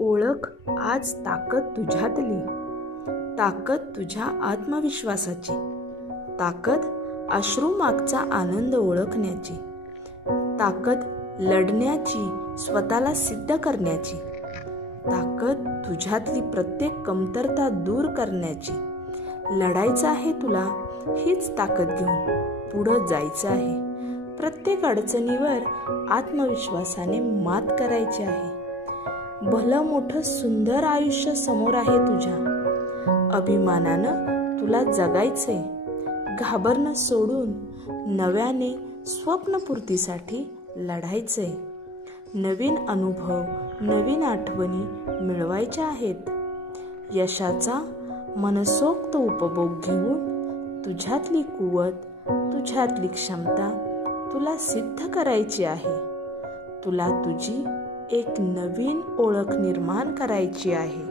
ओळख आज ताकद तुझ्यातली, ताकद तुझ्या आत्मविश्वासाची, ताकद अश्रूमागचा आनंद ओळखण्याची, ताकद लढण्याची, स्वतःला सिद्ध करण्याची, ताकद तुझ्यातली प्रत्येक कमतरता दूर करण्याची. लढायचं आहे तुला, हीच ताकद घेऊन पुढं जायचं आहे. प्रत्येक अडचणीवर आत्मविश्वासाने मात करायची आहे. भलं मोठं सुंदर आयुष्य समोर आहे तुझ्या. अभिमानानं तुला जगायचंय. घाबरणं सोडून नव्याने स्वप्नपूर्तीसाठी लढायचंय. नवीन अनुभव, नवीन आठवणी मिळवायच्या आहेत. यशाचा मनसोक्त उपभोग घेऊन तुझ्यातली कुवत, तुझ्यातली क्षमता तुला सिद्ध करायची आहे. तुला तुझी एक नवीन ओळख निर्माण करायची आहे.